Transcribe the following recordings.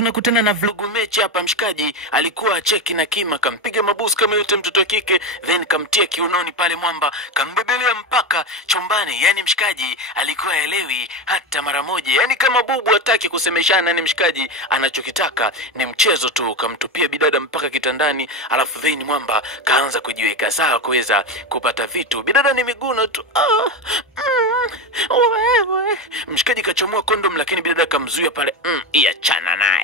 Tunakutana na vlogu mechi hapa. Mshikaji alikuwa cheki na kima, kampiga mabusu kama yote mtoto wa kike, then kamtia kiunoni pale mwamba, kambebelea mpaka chumbani. Yani mshikaji alikuwa elewi hata mara moja, yani kama bubu hataki kusemeshana. Yani mshikaji anachokitaka ni mchezo tu, kamtupia bidada mpaka kitandani, alafu then mwamba kaanza kujiweka sawa kuweza kupata vitu. Bidada ni miguno tu. Wewe mshikaji kachomoa kondom, lakini bidada kamzuia pale. Iachana nayo.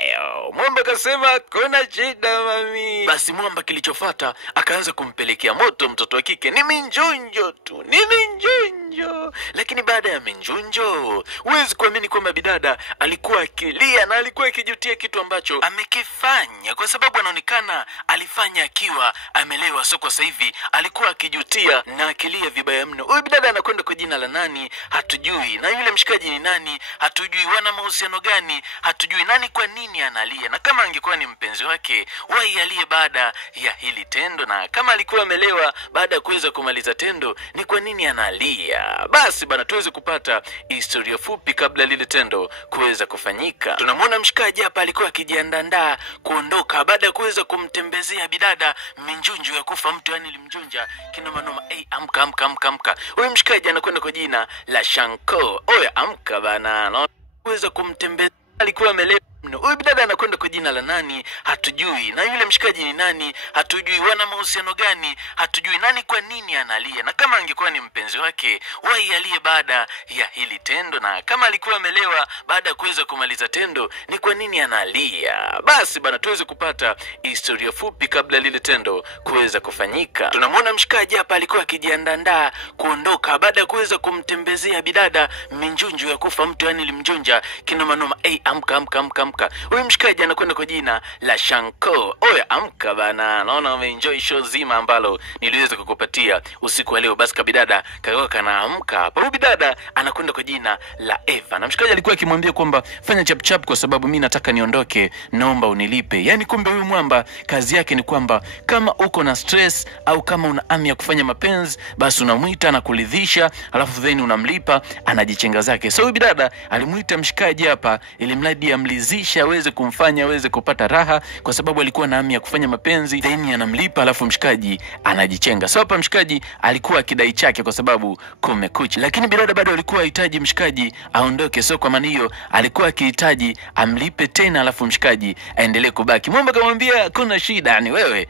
Mwamba kasema kuna shida mami. Basi mwamba kilichofuata akaanza kumpelekea moto mtoto wa kike. Ni minjunjo tu, ni minjunjo. Lakini baada ya minjunjo, huwezi kuamini kwamba bidada alikuwa akilia na alikuwa akijutia kitu ambacho amekifanya, kwa sababu anaonekana alifanya akiwa amelewa. So kwa sasa hivi alikuwa akijutia na akilia vibaya mno. Huyu bidada anakwenda kwa jina la nani hatujui, na yule mshikaji ni nani hatujui, wana mahusiano gani hatujui, nani kwa nini analia, na kama angekuwa ni mpenzi wake wai alie baada ya hili tendo, na kama alikuwa amelewa baada ya kuweza kumaliza tendo ni kwa nini analia. Basi bana, tuweze kupata historia fupi kabla lile tendo kuweza kufanyika. Tunamwona mshikaji hapa alikuwa akijiandaa kuondoka baada ya kuweza kumtembezea bidada minjunju ya kufa mtu, yani limjunja kinoma noma. Amka. Huyu mshikaji anakwenda kwa jina la Shanko. Oya amka bana, no kuweza kumtembezea, alikuwa amelewa. Huyu bidada anakwenda kwa jina la nani hatujui, na yule mshikaji ni nani hatujui, wana mahusiano gani hatujui, nani kwa nini analia, na kama angekuwa ni mpenzi wake wai alie baada ya hili tendo, na kama alikuwa amelewa baada ya kuweza kumaliza tendo ni kwa nini analia. Basi bana, tuweze kupata historia fupi kabla lile tendo kuweza kufanyika. Tunamwona mshikaji hapa alikuwa akijiandaa kuondoka baada ya kuweza kumtembezea bidada minjunju ya kufa mtu, yani limjunja kinoma noma. Amka. Huyu mshikaji anakwenda kwa jina la Shanko. Oya amka bana, naona umeenjoy show zima ambalo niliweza kukupatia usiku wa leo. Basi kabidada kakawa kanaamka hapa. Huyu bidada anakwenda kwa jina la Eva, na mshikaji alikuwa akimwambia kwamba fanya chap kwa sababu mimi nataka niondoke, naomba unilipe. Yani kumbe huyu mwamba kazi yake ni kwamba kama uko na stress au kama una hamu ya kufanya mapenzi, basi unamuita na kuridhisha, alafu then unamlipa, anajichenga zake. So huyu bidada alimuita mshikaji hapa ili mradi amlizisha aweze kumfanya aweze kupata raha, kwa sababu alikuwa na hamu ya kufanya mapenzi, then anamlipa alafu mshikaji anajichenga. So hapa mshikaji alikuwa kidai chake kwa sababu kumekucha, lakini bidada bado alikuwa anahitaji mshikaji aondoke. So kwa maana hiyo alikuwa akihitaji amlipe tena alafu mshikaji aendelee kubaki. Mwamba akamwambia kuna shida, yani wewe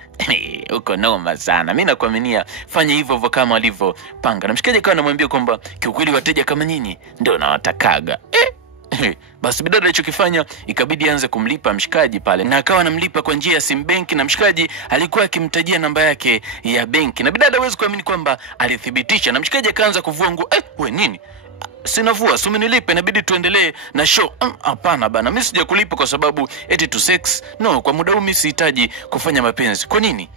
uko noma sana, mimi nakuaminia, fanya hivyo kama walivyopanga. Na mshikaji akawa anamwambia kwamba kiukweli wateja kama nyinyi ndio nawatakaga. Basi bidada alichokifanya ikabidi aanze kumlipa mshikaji pale, na akawa anamlipa kwa njia ya sim benki, na mshikaji alikuwa akimtajia namba yake ya benki, na bidada hawezi kuamini kwamba alithibitisha, na mshikaji akaanza kuvua nguo. Wewe nini? Sinavua, si umenilipa, inabidi tuendelee na show. Hapana bana, mimi sijakulipa kwa sababu eti tu sex. No, kwa muda huu mimi sihitaji kufanya mapenzi. Kwa nini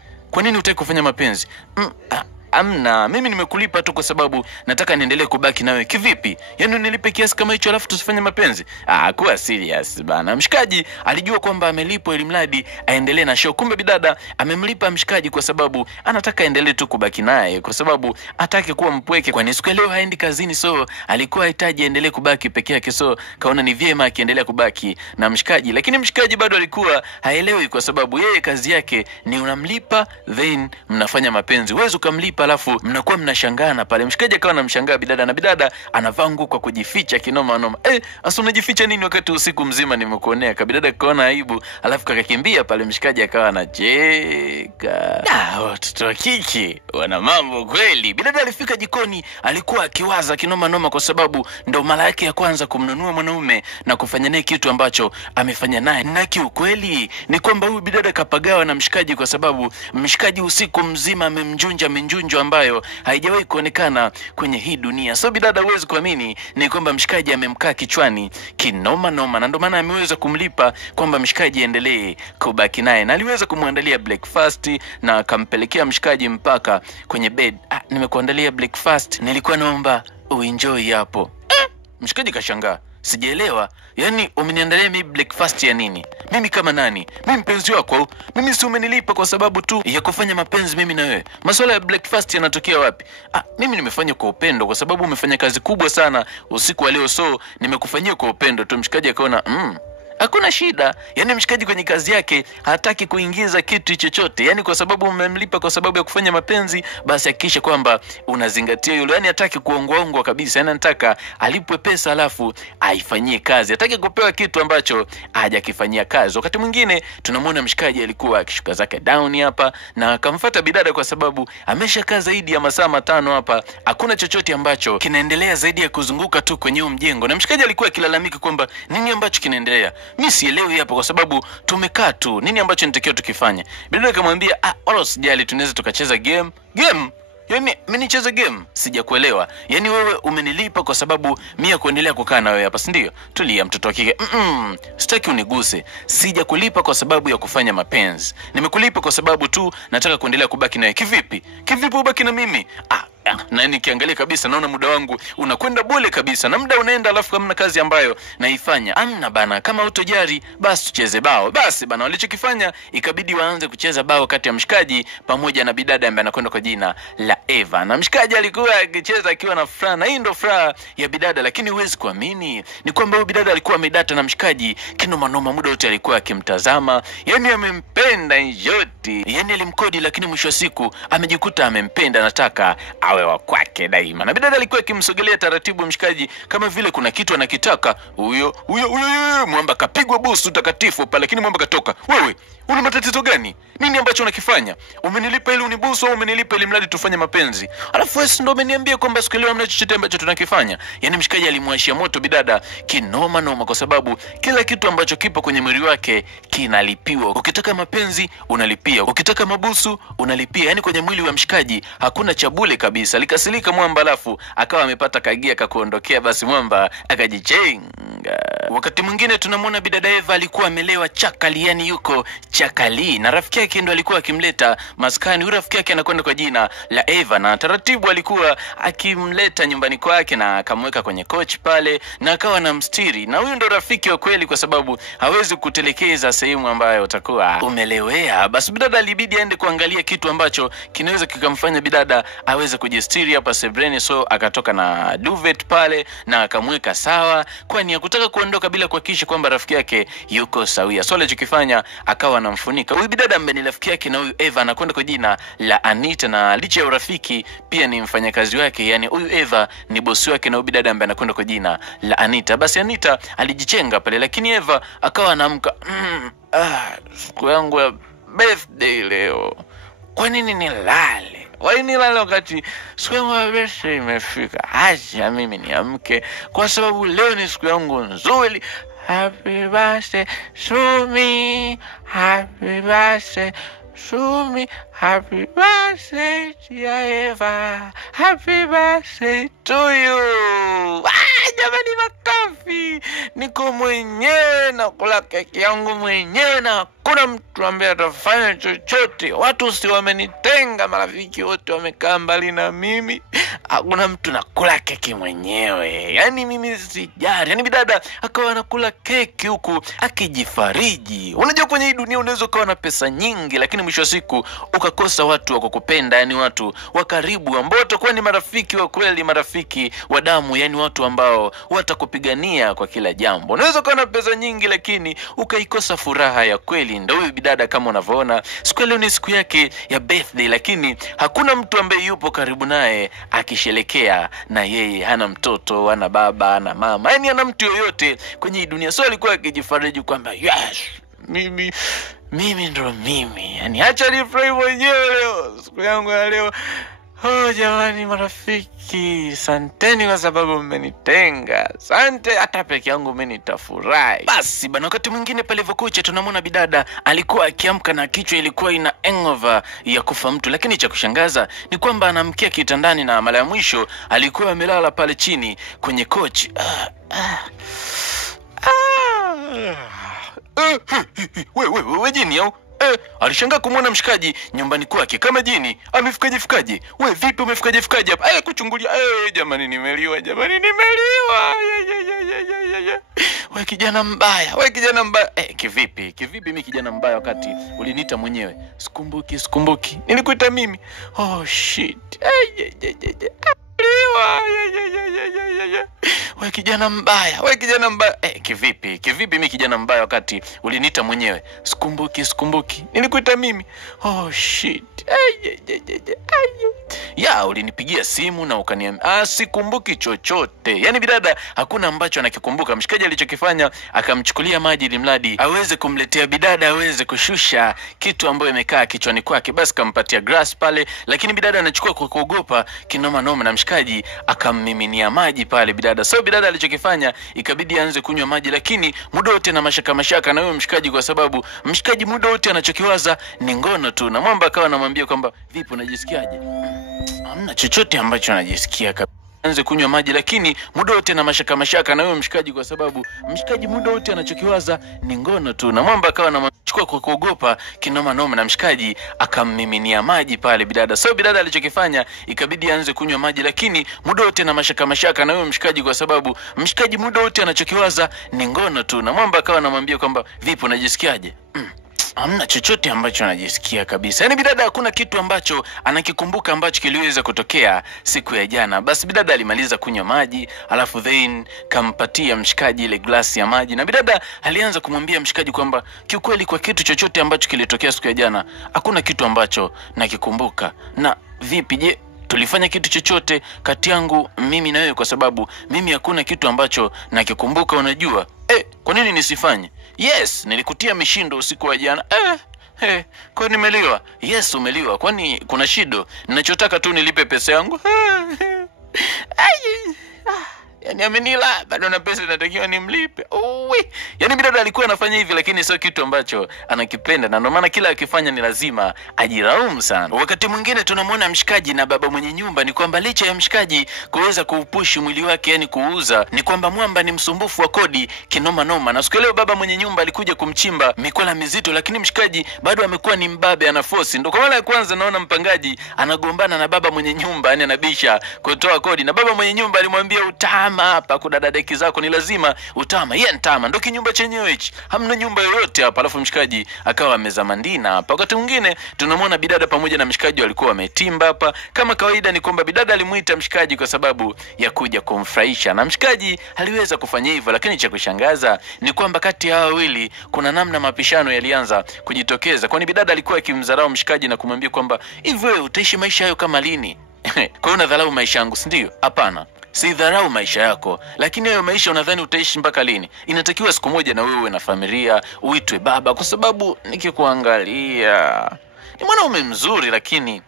hutaki kufanya mapenzi? Amna, mimi nimekulipa tu kwa sababu nataka niendelee kubaki nawe. Kivipi? Yaani nilipe kiasi kama hicho alafu tusifanye mapenzi? Kuwa serious bana. Mshikaji alijua kwamba amelipwa ili mradi aendelee na show. Kumbe bidada amemlipa mshikaji kwa sababu anataka aendelee tu kubaki naye, kwa sababu hataki kuwa mpweke, kwani siku leo haendi kazini. So alikuwa hahitaji aendelee kubaki peke yake, so kaona ni vyema akiendelea kubaki na mshikaji. Lakini mshikaji bado alikuwa haelewi, kwa sababu yeye kazi yake ni unamlipa then mnafanya mapenzi. Wewe ukamlipa alafu mnakuwa mnashangana pale. Mshikaji akawa anamshangaa bidada, na bidada anavaa nguo kwa kujificha kinoma noma. Asa unajificha nini wakati usiku mzima nimekuonea? Kabidada kaona aibu alafu kakakimbia pale. Mshikaji akawa anacheka. Watoto wa kike wana mambo kweli. Bidada alifika jikoni, alikuwa akiwaza kinoma noma, kwa sababu ndo mara yake ya kwanza kumnunua mwanaume na kufanya naye kitu ambacho amefanya naye. Na kiukweli ni kwamba huyu bidada kapagawa na mshikaji, kwa sababu mshikaji usiku mzima amemjunja minjunjo ambayo haijawahi kuonekana kwenye hii dunia. So bidada huwezi kuamini ni kwamba mshikaji amemkaa kichwani kinoma noma, na ndo maana ameweza kumlipa kwamba mshikaji endelee kubaki naye, na aliweza kumwandalia breakfast na akampelekea mshikaji mpaka kwenye bed. Nimekuandalia breakfast, nilikuwa naomba uenjoy hapo. Mshikaji kashangaa, sijaelewa, yani umeniandalia mimi breakfast ya nini? Mimi kama nani? Mimi mpenzi wako? Mimi si umenilipa kwa sababu tu ya kufanya mapenzi mimi na wewe? Masuala ya breakfast yanatokea wapi? Mimi nimefanya kwa upendo kwa sababu umefanya kazi kubwa sana usiku wa leo, so nimekufanyia kwa upendo tu. Mshikaji akaona hakuna shida. Yani mshikaji kwenye kazi yake hataki kuingiza kitu chochote. Yani kwa sababu umemlipa kwa sababu ya kufanya mapenzi, basi hakikisha kwamba unazingatia yule. Yani hataki kuongwaongwa kabisa. Yani anataka alipwe pesa alafu aifanyie kazi. Hataki kupewa kitu ambacho hajakifanyia kazi. Wakati mwingine tunamuona mshikaji alikuwa akishuka zake down hapa na akamfuata bidada kwa sababu ameshakaa zaidi ya masaa 5 hapa. Hakuna chochote ambacho kinaendelea zaidi ya kuzunguka tu kwenye mjengo. Na mshikaji alikuwa akilalamika kwamba nini ambacho kinaendelea? Mimi sielewi hapa kwa sababu tumekaa tu. Nini ambacho nitakiwa tukifanye? Bidada akamwambia, wala usijali, tunaweza tukacheza game. Game? Yani mimi nicheze game? Sijakuelewa. Yani wewe umenilipa kwa sababu mimi kuendelea kukaa na wewe hapa, si ndio? Tulia mtoto wa kike. Sitaki uniguse. Sijakulipa kwa sababu ya kufanya mapenzi. Nimekulipa kwa sababu tu nataka kuendelea kubaki nawe. Kivipi? Kivipi ubaki na mimi? Na nikiangalia kabisa naona muda wangu unakwenda bure kabisa, na muda unaenda alafu hamna kazi ambayo naifanya. Amna bana, kama utojari basi tucheze bao. Basi bana, walichokifanya ikabidi waanze kucheza bao kati ya mshikaji pamoja na bidada ambaye anakwenda kwa jina la Eva. Na mshikaji alikuwa akicheza akiwa na furaha, na hii ndio furaha ya bidada. Lakini huwezi kuamini ni kwamba huyu bidada alikuwa amedata na mshikaji kinoma noma, muda wote alikuwa akimtazama, yani amempenda yote, yani alimkodi, lakini mwisho wa siku amejikuta amempenda, nataka awe wa kwake daima. Na bidada alikuwa akimsogelea taratibu mshikaji kama vile kuna kitu anakitaka. Huyo mwamba kapigwa busu takatifu pale, lakini mwamba katoka. Wewe una matatizo gani? Nini ambacho unakifanya? Umenilipa ili unibusu au umenilipa ili mradi tufanye mapenzi? Alafu wewe ndio umeniambia kwamba siku leo hamna chochote ambacho tunakifanya. Yani mshikaji alimwashia moto bidada kinoma noma, kwa sababu kila kitu ambacho kipo kwenye mwili wake kinalipiwa. Ukitaka mapenzi unalipia, ukitaka mabusu unalipia. Yani kwenye mwili wa mshikaji hakuna cha bure kabisa. Alikasirika mwamba, alafu akawa amepata kagia kakuondokea. Basi mwamba akajichenga. Wakati mwingine tunamwona bidada Eva alikuwa amelewa chakali, yani yuko chakali, na rafiki yake ndo alikuwa akimleta maskani. Huyu rafiki yake anakwenda kwa jina la Eva, na taratibu alikuwa akimleta nyumbani kwake na akamweka kwenye coach pale na akawa na mstiri. Na huyu ndo rafiki wa kweli, kwa sababu hawezi kutelekeza sehemu ambayo utakuwa umelewea. Basi bidada alibidi aende kuangalia kitu ambacho kinaweza kikamfanya bidada aweze kujistiri hapa sebreni. So akatoka na duvet pale na akamweka sawa, kwani hakutaka kuondoka bila kuhakikisha kwamba rafiki yake yuko sawia. So alichokifanya akawa anamfunika huyu bidada ambaye ni rafiki yake, na huyu Eva anakwenda kwa jina la Anita, na licha ya urafiki pia ni mfanyakazi wake. Yani huyu Eva ni bosi wake na huyu bidada ambaye anakwenda kwa jina la Anita. Basi Anita alijichenga pale, lakini Eva akawa anaamka, siku yangu ya birthday leo, kwa nini nilale? Why nilale wakati siku yangu ya birthday imefika? Acha mimi niamke, kwa sababu leo ni siku yangu nzuri. Happy birthday to me, happy birthday to me, happy birthday dear Eva, happy birthday to you. Jamani, makofi! Niko mwenyewe na kula keki yangu mwenyewe na hakuna mtu ambaye atafanya chochote. Watu si wamenitenga, marafiki wote wamekaa mbali na mimi. Hakuna mtu, nakula keki mwenyewe. Yani mimi sijari. Yani bidada akawa anakula keki huku akijifariji. Unajua kwenye hii dunia unaweza kuwa na pesa nyingi, lakini mwisho wa siku ukakosa watu wa kukupenda, yani watu wa karibu ambao watakuwa ni marafiki wa kweli, marafiki wa damu, yani watu ambao watakupigania kwa kila jambo. Unaweza kuwa na pesa nyingi lakini ukaikosa furaha ya kweli. Ndio huyu bidada kama unavyoona, siku leo ni siku yake ya birthday, lakini hakuna mtu ambaye yupo karibu naye akisherekea na yeye. Hana mtoto, hana baba, hana mama, yani hana mtu yoyote kwenye hii dunia. So alikuwa akijifariji kwamba yes, mimi ndo mimi, yani acha nifurahi mwenyewe leo, siku yangu ya leo. Jamani marafiki, asanteni kwa sababu mmenitenga. Asante, hata peke yangu mimi nitafurahi. Basi bana, wakati mwingine pale vokuche tunamwona bidada alikuwa akiamka na kichwa ilikuwa ina hangover ya kufa mtu. Lakini cha kushangaza ni kwamba anamkia kitandani, na mara ya mwisho alikuwa amelala pale chini kwenye coach. Wewe jini au? Alishangaa kumwona mshikaji nyumbani kwake kama jini. Amefikaje? Wewe vipi umefikaje hapa? Kuchungulia. Jamani nimeliwa. Wewe kijana mbaya. Kivipi mimi kijana mbaya wakati uliniita mwenyewe? Sikumbuki. Nilikuita mimi. Oh shit. Wewe kijana mbaya, wewe kijana mbaya. Kivipi mimi kijana mbaya wakati uliniita mwenyewe? Sikumbuki. Nilikuita mimi. Oh shit. Ulinipigia simu na ukaniambia sikumbuki chochote. Yaani bidada hakuna ambacho anakikumbuka. Mshikaji alichokifanya akamchukulia maji ili mradi aweze kumletea bidada aweze kushusha kitu ambayo imekaa kichwani kwake. Basi kampatia grass pale, lakini bidada anachukua kwa kuogopa kinoma noma na mshikaji akammiminia maji pale bidada. So bidada alichokifanya ikabidi aanze kunywa maji, lakini muda wote na mashaka na huyo mshikaji, kwa sababu mshikaji muda wote anachokiwaza ni ngono tu. Na mwamba akawa anamwambia kwamba vipi unajisikiaje? Hamna chochote ambacho anajisikia kabisa. Anze kunywa maji, lakini muda wote na mashaka na huyo mshikaji, kwa sababu mshikaji muda wote anachokiwaza ni ngono tu. Na mwamba akawa anamchukua kwa kuogopa kinoma noma na mshikaji akammiminia maji pale bidada. So bidada alichokifanya ikabidi aanze kunywa maji, lakini muda wote na mashaka na huyo mshikaji, kwa sababu mshikaji muda wote anachokiwaza ni ngono tu. Na mwamba akawa anamwambia kwamba vipi unajisikiaje? Hamna chochote ambacho anajisikia kabisa. Yaani bidada hakuna kitu ambacho anakikumbuka ambacho kiliweza kutokea siku ya jana. Basi bidada alimaliza kunywa maji, alafu then kampatia mshikaji ile glasi ya maji, na bidada alianza kumwambia mshikaji kwamba kiukweli kwa kitu chochote ambacho kilitokea siku ya jana hakuna kitu ambacho nakikumbuka. Na vipi je, tulifanya kitu chochote kati yangu mimi na wewe? Kwa sababu mimi hakuna kitu ambacho nakikumbuka, unajua. Kwa nini nisifanye? Yes, nilikutia mishindo usiku wa jana. Kwa nimeliwa? Yes, umeliwa. Kwani kuna shida? Ninachotaka tu nilipe pesa yangu. Yaani amenila bado na pesa natakiwa nimlipe. Yaani bidada alikuwa anafanya hivi, lakini sio kitu ambacho anakipenda, na ndio maana kila akifanya ni lazima ajiraumu sana. Wakati mwingine tunamwona mshikaji na baba mwenye nyumba ni kwamba licha ya mshikaji kuweza kuupushi mwili wake, yani kuuza, ni kwamba mwamba ni msumbufu wa kodi kinoma noma. Na siku leo baba mwenye nyumba alikuja kumchimba mikola mizito, lakini mshikaji bado amekuwa ni mbabe, ana force. Ndio kwa mara ya kwanza naona mpangaji anagombana na baba mwenye nyumba, yani anabisha kutoa kodi, na baba mwenye nyumba alimwambia utama hapa kudada deki zako ni lazima utama. Yeye ntama ndio kinyumba chenyewe hichi, hamna nyumba yoyote hapa. Alafu mshikaji akawa amezamandina hapa. Wakati mwingine tunamwona bidada pamoja na mshikaji walikuwa wametimba hapa. Kama kawaida ni kwamba bidada alimuita mshikaji kwa sababu ya kuja kumfurahisha, na mshikaji aliweza kufanya hivyo, lakini cha kushangaza ni kwamba kati ya hao wawili kuna namna mapishano yalianza kujitokeza, kwani bidada alikuwa akimdharau mshikaji na kumwambia kwamba hivi wewe utaishi maisha hayo kama lini? Kwa hiyo unadharau maisha yangu, si ndio? Hapana, si dharau maisha yako, lakini hayo maisha unadhani utaishi mpaka lini? Inatakiwa siku moja na wewe na familia uitwe baba, kwa sababu nikikuangalia ni mwanaume mzuri, lakini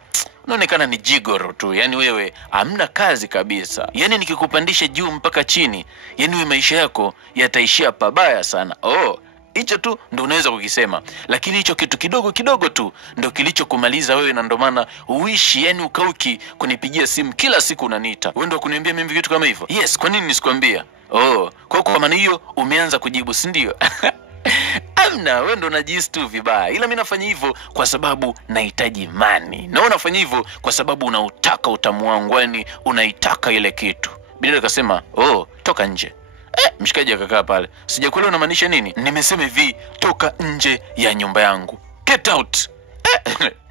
unaonekana ni jigoro tu. Yani wewe hamna kazi kabisa. Yani nikikupandisha juu mpaka chini, yani wewe maisha yako yataishia pabaya sana. Hicho tu ndo unaweza kukisema, lakini hicho kitu kidogo tu ndo kilichokumaliza wewe, na ndo maana uishi yani ukauki kunipigia simu kila siku unaniita. Wewe ndo kuniambia mimi vitu kama hivyo? Yes, kwa nini nisikwambia? Kwa maana hiyo umeanza kujibu, si ndio? Amna, wewe ndo unajihisi tu vibaya, ila mimi nafanya hivyo kwa sababu nahitaji imani, na unafanya hivyo kwa sababu unautaka utamu wangu, yani unaitaka ile kitu. Bidada akasema, toka nje. Mshikaji akakaa pale. Sijakuelewa unamaanisha nini? Nimesema hivi, toka nje ya nyumba yangu. Get out.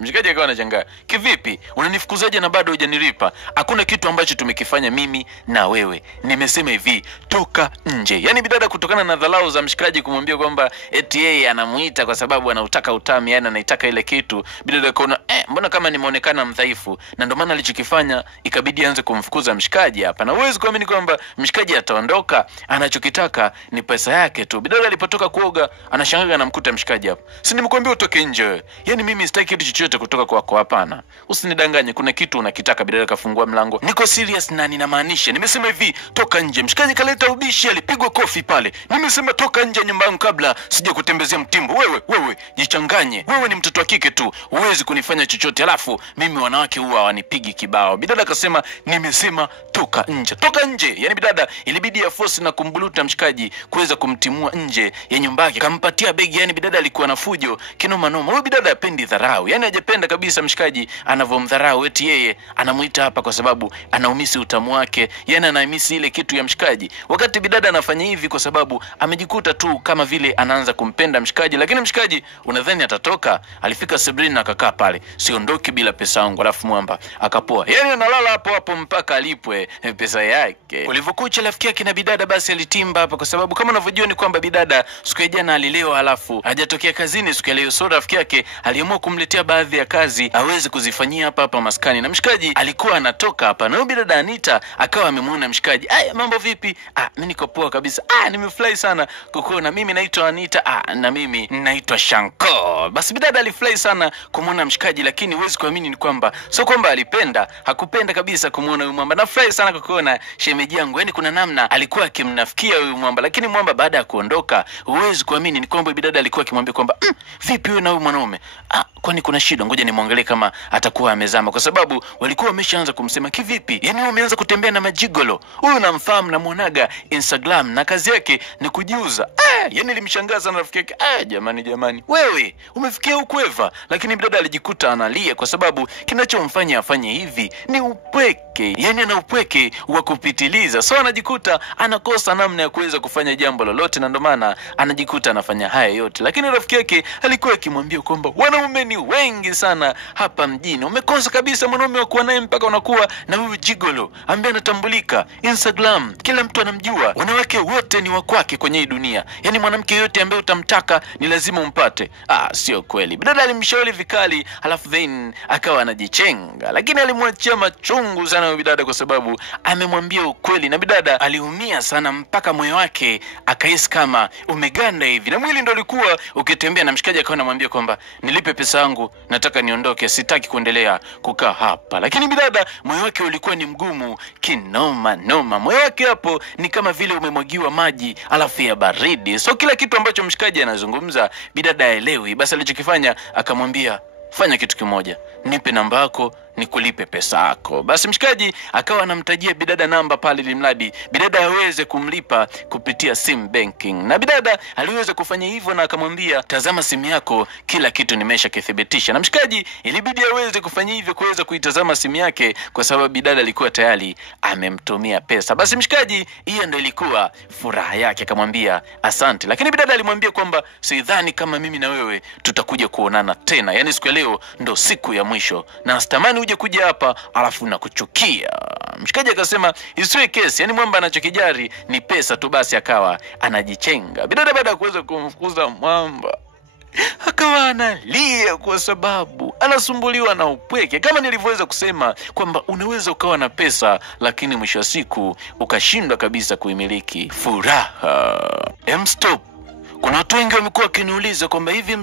Mshikaji akawa anashangaa. Kivipi? Unanifukuzaje na bado hujanilipa? Hakuna kitu ambacho tumekifanya mimi na wewe. Nimesema hivi, toka nje. Yani bidada kutokana na dharau za mshikaji kumwambia kwamba eti yeye anamuita kwa sababu anautaka utamu, yani anaitaka ile kitu. Bidada akaona mbona kama nimeonekana mdhaifu, na ndio maana alichokifanya ikabidi aanze kumfukuza mshikaji hapa. Na huwezi kuamini kwamba mshikaji ataondoka, anachokitaka ni pesa yake tu. Bidada alipotoka kuoga anashangaa anamkuta mshikaji hapa. Si nimekuambia utoke nje? Yani mimi sitaki kitu chochote kutoka kwako. Hapana, usinidanganye, kuna kitu unakitaka. Bidada kafungua mlango. Niko serious na ninamaanisha. Nimesema hivi, toka nje. Mshikaji kaleta ubishi, alipigwa kofi pale. Nimesema toka nje nyumba yangu kabla sija kutembezea mtimbo. Wewe jichanganye. Wewe ni mtoto wa kike tu, huwezi kunifanya chochote. Alafu mimi wanawake huwa wanipigi kibao. Bidada akasema nimesema toka nje. Toka nje. Yani bidada ilibidi ya force na kumbuluta mshikaji kuweza kumtimua nje ya nyumba yake. Kampatia begi, yani bidada alikuwa na fujo kinoma noma. Huyo bidada hapendi kumdharau. Yani hajapenda kabisa mshikaji anavomdharau, eti yeye anamuita hapa kwa sababu anaumisi utamu wake, yani anaimisi ile kitu ya mshikaji. Wakati bidada anafanya hivi kwa sababu amejikuta tu kama vile anaanza kumpenda mshikaji, lakini mshikaji unadhani atatoka? Alifika Sabrina akakaa pale, siondoki bila pesa yangu, alafu mwamba akapoa. Yani analala hapo hapo mpaka alipwe pesa yake. Ulivyokucha rafiki yake na bidada basi alitimba hapa, kwa sababu kama unavyojua ni kwamba bidada siku ya jana alilewa, alafu hajatokea kazini siku ya leo. So rafiki yake aliamua kumletea baadhi ya kazi aweze kuzifanyia hapa hapa maskani, na mshikaji alikuwa anatoka hapa na bidada Anita akawa amemuona mshikaji. Mambo vipi? Mimi niko poa kabisa. Nimefurahi sana kukuona. Mimi naitwa Anita. Na mimi naitwa Shanko. Basi bidada alifurahi sana kumuona mshikaji, lakini huwezi kuamini ni kwamba sio kwamba alipenda, hakupenda kabisa kumuona huyu mwamba. Nafurahi sana kukuona shemeji yangu. Yani kuna namna alikuwa akimnafikia huyu mwamba, lakini mwamba baada ya kuondoka, huwezi kuamini ni kwamba bidada alikuwa akimwambia kwamba vipi wewe na huyu mwanaume? Kwani kuna shida? Ngoja nimwangalie kama atakuwa amezama, kwa sababu walikuwa wameshaanza kumsema kivipi? Yani wameanza kutembea na majigolo. Huyu namfahamu, namuonaga Instagram na kazi yake ni kujiuza. Yani ilimshangaza sana rafiki yake. Jamani wewe umefikia huko Eva? Lakini bidada alijikuta analia kwa sababu kinachomfanya afanye hivi ni upweke. Yani ana upweke wa kupitiliza, so anajikuta anakosa namna ya kuweza kufanya jambo lolote, na ndio maana anajikuta anafanya haya yote. Lakini rafiki yake alikuwa akimwambia kwamba wanaume ni wengi sana hapa mjini, umekosa kabisa mwanaume wa kuwa naye mpaka unakuwa na huyu jigolo ambaye anatambulika Instagram, kila mtu anamjua. Wanawake wote ni wa kwake kwenye hii dunia, yani mwanamke yote ambaye utamtaka ni lazima umpate. Sio kweli. Bidada alimshauri vikali, alafu then akawa anajichenga, lakini alimwachia machungu sana bidada kwa sababu amemwambia ukweli, na bidada aliumia sana mpaka moyo wake akahisi kama umeganda hivi, na mwili ndio ulikuwa ukitembea. Na mshikaji akawa anamwambia kwamba nilipe pesa yangu, nataka niondoke, sitaki kuendelea kukaa hapa. Lakini bidada moyo wake ulikuwa ni mgumu kinoma noma. Moyo wake hapo ni kama vile umemwagiwa maji alafu ya baridi. So kila kitu ambacho mshikaji anazungumza bidada haelewi. Basi alichokifanya akamwambia, fanya kitu kimoja, nipe namba yako nikulipe pesa yako. Basi mshikaji akawa anamtajia bidada namba pale, limradi bidada aweze kumlipa kupitia sim banking, na bidada aliweza kufanya hivyo na akamwambia, tazama simu yako, kila kitu nimesha kithibitisha. Na mshikaji ilibidi aweze kufanya hivyo kuweza kuitazama simu yake, kwa sababu bidada alikuwa tayari amemtumia pesa. Basi mshikaji hiyo ndio ilikuwa furaha yake, akamwambia asante. Lakini bidada alimwambia kwamba sidhani kama mimi na wewe tutakuja kuonana tena, yani siku ya leo ndo siku ya mwisho, na sitamani uje kuja hapa alafu nakuchukia. Mshikaji akasema isiwe kesi, yani mwamba anachokijari ni pesa tu. Basi akawa anajichenga. Bidada baada ya kuweza kumfukuza mwamba akawa analia kwa sababu anasumbuliwa na upweke. Kama nilivyoweza kusema kwamba unaweza ukawa na pesa lakini mwisho wa siku ukashindwa kabisa kuimiliki furaha. Stop. Kuna watu wengi wamekuwa wakiniuliza kwamba hivi